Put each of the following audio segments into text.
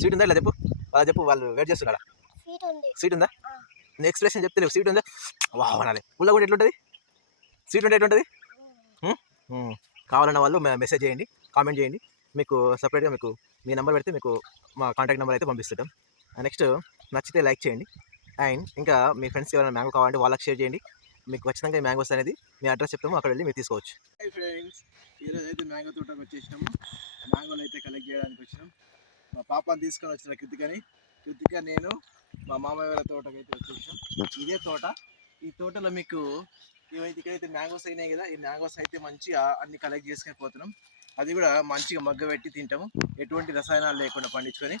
Sweet ఉందా ఇలా చెప్పు, అలా చెప్పు, వాళ్ళు వెయిట్ చేస్తున్నారా? స్వీట్ ఉందా? నేను ఎక్స్ప్రెషన్ చెప్తే స్వీట్ ఉందా వా అనాలి. పుల్ల కూడా ఎట్లుంటుంది, స్వీట్ ఉంటే ఎట్లుంటుంది? కావాలన్న వాళ్ళు మెసేజ్ చేయండి, కామెంట్ చేయండి. మీకు సపరేట్గా మీకు మీ నెంబర్ పెడితే మీకు మా కాంటాక్ట్ నెంబర్ అయితే పంపిస్తుంటాం. నెక్స్ట్ నచ్చితే లైక్ చేయండి. అండ్ ఇంకా మీ ఫ్రెండ్స్ ఎవరైనా మ్యాంగో కావాలంటే వాళ్ళకి షేర్ చేయండి. మీకు ఖచ్చితంగా ఈ మ్యాంగోస్ అనేది మీ అడ్రస్ చెప్తాము, అక్కడ వెళ్ళి మీరు తీసుకోవచ్చు. హై ఫ్రెండ్స్, ఈరోజు అయితే మ్యాంగో తోటకు వచ్చేసినాము. మ్యాంగోలు అయితే కలెక్ట్ చేయడానికి వచ్చినాం. మా పాపని తీసుకొని వచ్చిన కృతిక నేను మా మామయ్య వాళ్ళ తోటకు అయితే వచ్చేసాం. ఇదే తోట. ఈ తోటలో మీకు ఇక్కడైతే మ్యాంగోస్ అయినాయి కదా, ఈ మ్యాంగోస్ అయితే మంచిగా అన్ని కలెక్ట్ చేసుకొని పోతున్నాం. అది కూడా మంచిగా మగ్గబెట్టి తింటాము, ఎటువంటి రసాయనాలు లేకుండా పండించుకొని.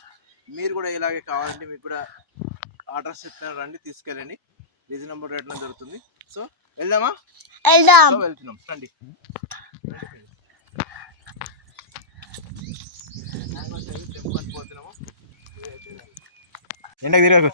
మీరు కూడా ఇలాగే కావాలంటే మీకు కూడా అడ్రస్ చెప్తాను, రండి తీసుకెళ్ళండి. రీజనబుల్ రేట్లో దొరుకుతుంది. సో వెళ్దామా? వెళ్తున్నాం రండి. తెంపుకొని పోతున్నాము. ఎండకు తిరగకు.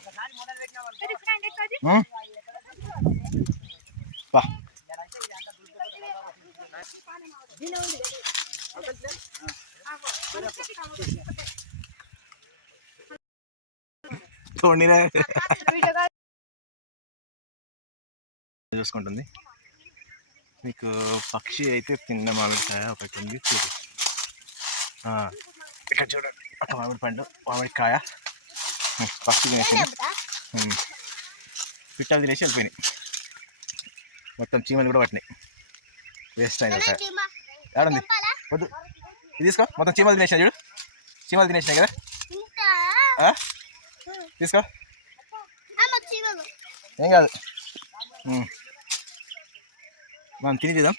చూసుకుంటుంది. మీకు పక్షి అయితే తిన్న మామిడికాయ ఒకటి ఉంది, చూడు ఇక్కడ చూడండి. ఒక మామిడి పండు, మామిడికాయ పక్షి తినేసింది. పిట్టలు తినేసి వెళ్ళిపోయినాయి. మొత్తం చీమలు కూడా పట్టినాయి. వేస్ట్ అయింది. ఏడుంది? వద్దు, ఇది తీసుకో. మొత్తం చీమలు తినేసినాయి చూడు, చీమలు తినేసినాయి కదా, తీసుకో. ఏం కాదు, మనం తిని చూద్దాం.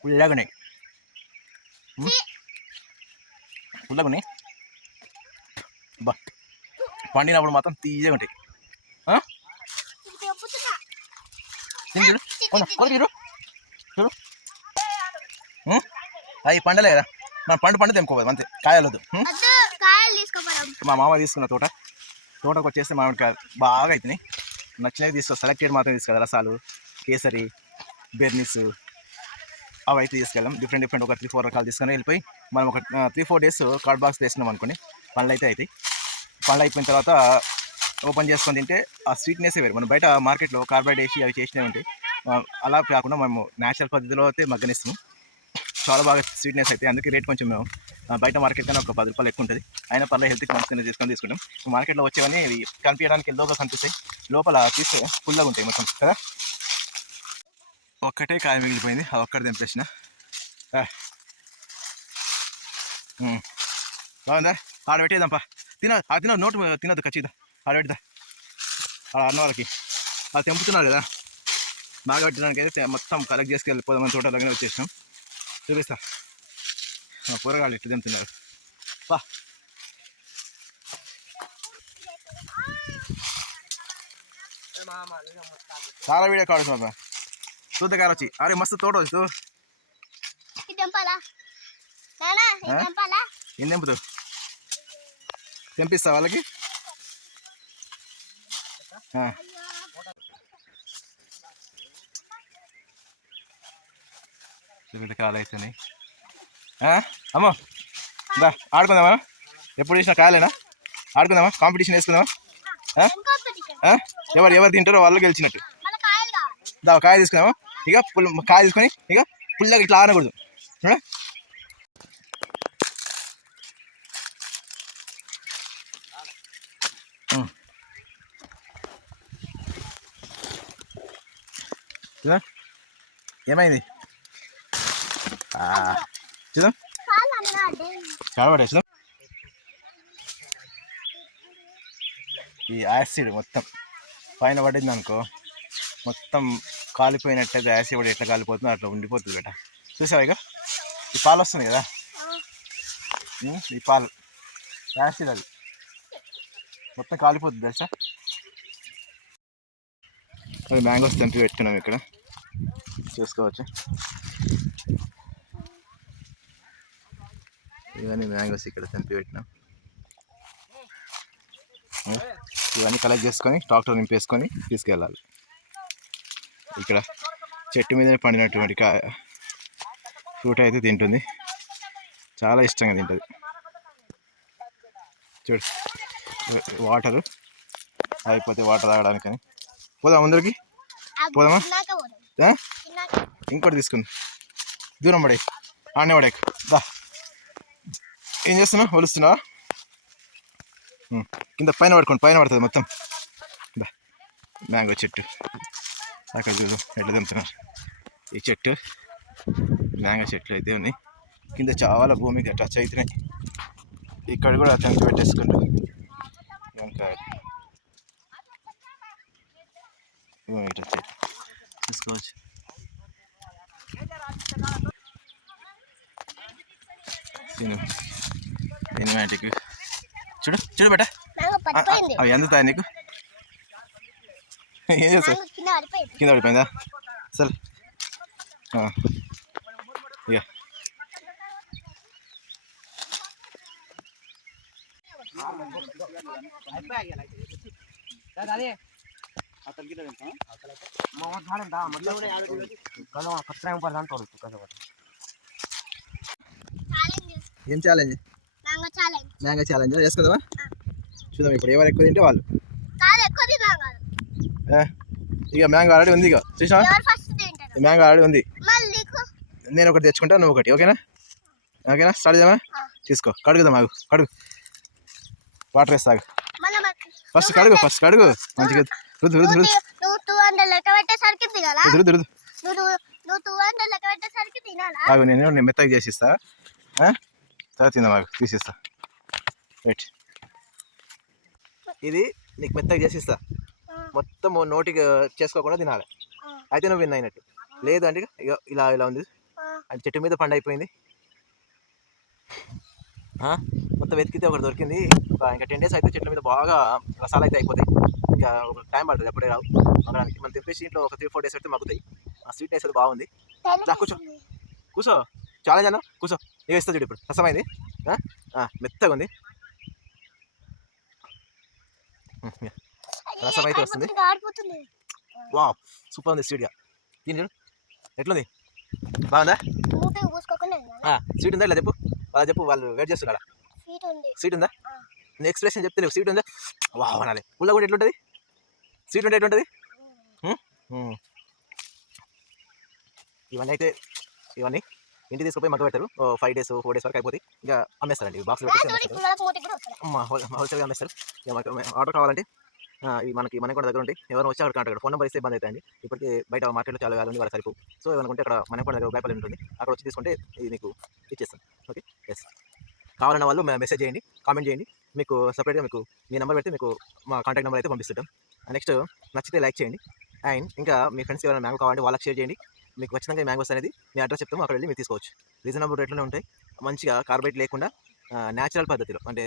పుల్లగున్నాయి, పుల్లగున్నాయి. బా పండినప్పుడు మాత్రం తీయగా ఉంటాయి. చూడు చూడు చూడు, అవి పండలే కదా, మన పండు తెంపుకోవాలి అంతే, కాయలొద్దు. మా మామ తీసుకున్న తోటకు వచ్చేస్తే మామిడికాయలు బాగా అవుతున్నాయి. నచ్చినవి తీసుకో, సెలెక్టెడ్ మాత్రం తీసుకోవాలి. రసాలు, కేసరి, బెర్నీస్ అవి అయితే తీసుకెళ్ళాం. డిఫరెంట్ ఒక 3-4 రకాలు తీసుకొని వెళ్ళిపోయి మనం ఒక 3-4 డేస్ కార్డ్ బాక్స్ వేసినాం అనుకోండి, పళ్ళు అయితే అవుతాయి. పళ్ళు అయిపోయిన తర్వాత ఓపెన్ చేసుకొని తింటే ఆ స్వీట్నెస్ వేరు. మనం బయట మార్కెట్లో కార్బైడ్ వేసి అవి చేసినవి ఉంటాయి, అలా కాకుండా మేము న్యాచురల్ పద్ధతిలో అయితే మగ్గనిస్తాము. చాలా బాగా స్వీట్నెస్ అయితే, అందుకే రేట్ కొంచెం మేము బయట మార్కెట్ కన్నా ఒక 10 రూపాయలు ఎక్కువ ఉంటుంది. అయినా పర్లేదు, హెల్త్కి మంచిగా తీసుకుంటాం. మార్కెట్లో వచ్చేవన్నీ కనిపించడానికి లోగా కనిపిస్తాయి, లోపల తీస్తే ఫుల్గా ఉంటాయి మొత్తం కదా. ఒక్కటే కాయ మిగిలిపోయింది, అది ఒక్కటి తెంపేసిన. బాగుందా? ఆడ పెట్టేద్దాంపా, తిన నోటు తినద్దు, ఖచ్చితంగా ఆడ పెడతా. ఆడ అన్న వాళ్ళకి అది తెంపుతున్నారు కదా, బాగా పెట్టడానికి అయితే మొత్తం కలెక్ట్ చేసుకెళ్ళిపోదామని తోటలాగానే వచ్చేసినాం. చూపిస్తా, కూరగాయలు ఇట్లా తెంపుతున్నారు. బా చాలా వీడియో కావచ్చు బాబా, చూద్దగారు వచ్చి. అరే మస్తు తోట వచ్చు. ఏం తెంపుతావు? తెంపిస్తా వాళ్ళకి. కాయలు అవుతున్నాయి. అమ్మో దా ఆడుకుందామా? ఎప్పుడు చూసినా కాయలేనా? ఆడుకుందామా? కాంపిటీషన్ వేసుకుందామా? ఎవరు తింటారో వాళ్ళు గెలిచినట్టు. దా కాయ తీసుకుందామా? ఇక కాయ తీసుకొని ఇక పుల్లగా ఇట్లా ఆనకూడదు. ఏమైంది? చూద్దాం, చాలా పడేస్తాం. ఈ యాసిడ్ మొత్తం పైన పడింది అనుకో, మొత్తం కాలిపోయినట్టయితే యాసిడ్ ఎట్లా కాలిపోతుందో అట్లా ఉండిపోతుంది బేట. చూసావా? ఇక ఈ పాలు వస్తుంది కదా, ఈ పాలు యాసిడ్, అది మొత్తం కాలిపోతుంది తెలుసా. అది మ్యాంగోస్ తెంపి పెట్టుకున్నాం, ఇక్కడ చూసుకోవచ్చు. ఇవన్నీ మ్యాంగోస్ ఇక్కడ తెంపి పెట్టినాం. ఇవన్నీ కలెక్ట్ చేసుకొని ట్రాక్టర్ నింపేసుకొని తీసుకెళ్ళాలి. ఇక్కడ చెట్టు మీదనే పండినటువంటి ఫ్రూట్ అయితే తింటుంది, చాలా ఇష్టంగా తింటుంది. చూడు వాటరు అయిపోతే వాటర్ తాగడానికని. పోదాం ముందరికి, పోదామా? ఇంకోటి తీసుకుంది, దూరం పడే ఆడనే పడే. దా, ఏం చేస్తున్నావు? ఒలుస్తున్నావా? కింద పైన పడుకోండి, పైన పడుతుంది మొత్తం. దా, మ్యాంగో చెట్టు అక్కడ చూడు ఎట్లా తింటున్నారు. ఈ చెట్టు మ్యాంగో చెట్లు అయితే ఉన్నాయి. కింద చాలా భూమికి టచ్ అవుతున్నాయి. ఇక్కడ కూడా టెంక్ పెట్టేసుకుంటారు. వంకాయ తీసుకోవచ్చు. సినిమాటిక్ చూడు చూడు బేట, అవి అందుతాయి నీకు. ఏం చేస్తావు? కింద పడిపోయిందా? సరే ఇక ఏం ఛాలెంజ్? మ్యాంగో ఛాలెంజ్ చేసుకుందామా? చూద్దాం ఇప్పుడు ఎవరు ఎక్కువ తింటే వాళ్ళు. ఇక మ్యాంగో ఆల్రెడీ ఉంది. ఇక చూసా, మ్యాంగో ఆల్రెడీ ఉంది. నేను ఒకటి తెచ్చుకుంటా, నువ్వు ఒకటి. ఓకేనా? ఓకేనా? స్టార్ట్ చేద్దామా? తీసుకో, కడుగుదాం. ఆగు, కడుగు. వాటర్ వేస్తాగు. ఫస్ట్ కడుగు, ఫస్ట్ కడుగు. మంచిగా రుద్దు రుద్దు రుద్దు రుద్దు రుద్దు. ఆగు, నేను మెత్తగా చేసిస్తా, తర్వాత తిందాం. ఆగు, తీసిస్తా. రైట్, ఇది నీకు మెత్తగా చేసిస్తా. మొత్తం నోటికి చేసుకోకుండా తినాలి. అయితే నువ్వు విన్ అయినట్టు. లేదు అంటే ఇక ఇలా ఇలా ఉంది అంటే చెట్టు మీద పండు అయిపోయింది. మొత్తం వెతికితే ఒకటి దొరికింది. ఇంకా 10 days అయితే చెట్ల మీద బాగా రసాలు అయితే అయిపోతాయి. ఇంకా ఒక టైం పడుతుంది, అప్పుడే రావు మగడానికి. మనం తెప్పేసి ఇంట్లో ఒక 3-4 days అయితే మగ్గుతాయి. ఆ స్వీట్నెస్ అది బాగుంది. కూర్చో కూర్చో, ఛాలెంజ్ అన్న, కూర్చో. ఇక ఇస్తా చూడు. ఇప్పుడు రసమైంది, మెత్తగా ఉంది. రసం అయితే వస్తుంది. వా, సూపర్ ఉంది స్వీట్గా. దీని చూడు ఎట్లుంది, బాగుందా? స్వీట్ ఉందా? ఇలా చెప్పు, వాళ్ళ చెప్పు, వాళ్ళు వెయిట్ చేస్తున్నారా? స్వీట్ ఉందా? నీ ఎక్స్ప్రెషన్ చెప్తే లేవు. స్వీట్ ఉందా? వా అనాలి. పుల్ల కూడా ఎట్లుంటుంది? స్వీట్ ఉంటే ఎట్లుంటుంది? ఇవన్నీ అయితే ఇవన్నీ ఇంటికి తీసుకుపోయి మగ్గ పెడతారు. 5 days 4 days వరకు అయిపోతాయి. ఇంకా అమ్మేస్తారండి, బాక్స్లో పెట్టేసి హోల్సేల్గా అమ్మేస్తారు. ఇక ఆర్డర్ కావాలంటే మనకి కూడా దగ్గర ఉంటాయి. ఎవరైనా వచ్చి అక్కడ కాంటాక్ట్, ఫోన్ నెంబర్ ఇస్తే ఇబ్బంది అవుతాయండి. ఇప్పటికీ బయట మార్కెట్లో చాలా వేలు ఉంది, వాళ్ళ సరిపు. సో ఏమనుకుంటే అక్కడ కూడా దగ్గర బైపల్లి ఉంటుంది, అక్కడ వచ్చి తీసుకుంటే ఇది మీకు ఇచ్చేస్తాం. Okay, yes. కావాలన్న వాళ్ళు మెసేజ్ చేయండి, కామెంట్ చేయండి. మీకు సపరేట్గా మీకు మీ నెంబర్ పెడితే మీకు మా కాంటాక్ట్ నెంబర్ అయితే పంపిస్తుంటాం. నెక్స్ట్ నచ్చితే లైక్ చేయండి. అండ్ ఇంకా మీ ఫ్రెండ్స్ ఎవరైనా మ్యాంగో కావాలంటే వాళ్ళకి షేర్ చేయండి. మీకు ఖచ్చితంగా మ్యాంగోస్ అనేది మీ అడ్రస్ చెప్తాము, అక్కడ వెళ్ళి మీరు తీసుకోవచ్చు. రీజనబుల్ రేట్లోనే ఉంటాయి. మంచిగా కార్బైట్ లేకుండా న్యాచురల్ పద్ధతిలో, అంటే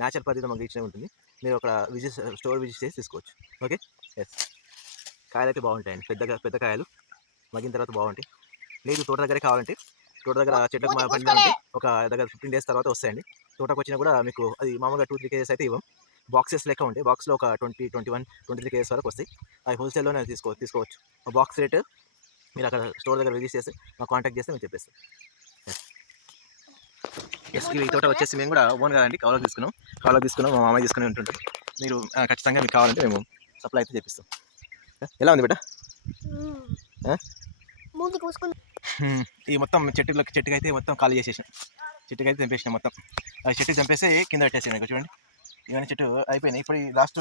న్యాచురల్ పద్ధతిలో మాకు రీచ్నే ఉంటుంది. మీరు ఒక స్టోర్ విజిట్ చేసి తీసుకోవచ్చు. Okay, yes. కాయలు అయితే బాగుంటాయండి, పెద్ద కాయలు మగ్గిన తర్వాత బాగుంటాయి. లేదు తోట దగ్గరే కావాలంటే, తోట దగ్గర చెట్లకు పండిందంటే ఒక దగ్గర 15 days తర్వాత వస్తాయండి. తోటకు వచ్చినా కూడా మీకు అది మామూలుగా 2-3 kgs అయితే ఇవ్వం. బాక్సెస్ లెక్క ఉంటాయి. బాక్స్లో ఒక 20, 21, 23 kgs వరకు వస్తాయి. అవి హోల్సేల్లోనే తీసుకోవచ్చు. బాక్స్ రేట్ మీరు అక్కడ స్టోర్ దగ్గర విజిట్ చేసి మాకు కాంటాక్ట్ చేస్తే మేము చెప్పేస్తాం. ఎస్, ఇవి తోట వచ్చేసి మేము కూడా ఓన్ కదండి, కావాలో తీసుకున్నాం, మా మామయ్య తీసుకుని ఉంటుంటాం. మీరు ఖచ్చితంగా మీకు కావాలంటే మేము సప్లై అయితే చేపిస్తాం. ఎలా ఉంది బేట? ఈ మొత్తం చెట్టుకి అయితే మొత్తం ఖాళీ చేసేసాం. చెట్టుకి అయితే తెంపేసినాం మొత్తం. చెట్టుకి తెంపేసి కింద పెట్టేసాను. చూడండి, ఇవన్నీ చెట్టు అయిపోయినాయి. ఇప్పుడు లాస్ట్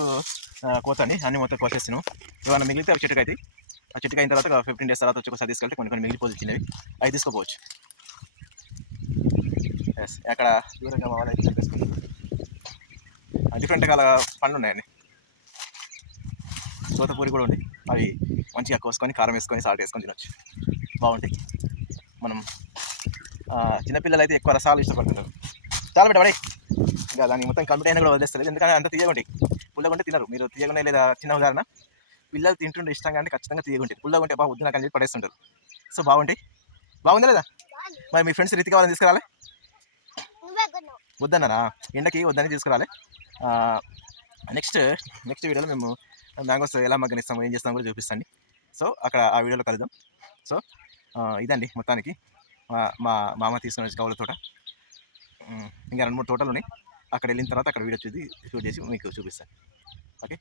కోత అండి, అన్ని మొత్తం కోసేస్తున్నాం. ఏమైనా మిగిలితే అవి చెట్టుకి అయితే, ఆ చెట్టుకి అయిన తర్వాత 15 days తర్వాత వచ్చి ఒకసారి తీసుకెళ్తే కొన్ని మిగిలిపోతున్నాయి, అవి తీసుకోపోవచ్చు. ఎస్, అక్కడ దూరంగా మా వాళ్ళు అయితే తెంపేసుకుంటారు. డిఫరెంట్ రకాల పండ్లు ఉన్నాయండి. తోతపూరి కూడా ఉంది. అవి మంచిగా కోసుకొని కారం వేసుకొని సాల్ట్ వేసుకొని తినొచ్చు, బాగుంటాయి. మనం చిన్నపిల్లలు అయితే ఎక్కువ రసాలు ఇష్టపడుతుంటారు. చాలా పెట్టబడి ఇంకా దాన్ని మొత్తం కంప్లీట్ అయినా కూడా వదిలేస్తారు, ఎందుకంటే అంత తీయగుంటాయి. పుల్లగుంటే తినరు. మీరు తీయగుంటే లేదా చిన్న ఉదాహరణ, పిల్లలు తింటుంటే ఇష్టంగా అంటే ఖచ్చితంగా తీయగుంటాయి. పుల్లగుంటే బాగా వద్దు నాకు అని చెప్పి పడేస్తుంటారు. సో బాగుంటాయి. బాగుందా లేదా? మరి మీ ఫ్రెండ్స్ రీతి కావాలని తీసుకురాలి, వద్దన్నారా? ఎండకి వద్దని తీసుకురాలి. నెక్స్ట్ వీడియోలో మేము మ్యాంగోస్ ఎలా మగ్గనిస్తాము, ఏం చేస్తాము కూడా చూపిస్తాండి. సో అక్కడ ఆ వీడియోలో కలుద్దాం. సో ఇదండి మొత్తానికి మా మామ తీసుకుని వచ్చి కౌల తోట. ఇంకా 2, 3 తోటలు ఉన్నాయి. అక్కడ వెళ్ళిన తర్వాత అక్కడ వీడియో షూట్ చేసి మీకు చూపిస్తాను. ఓకే.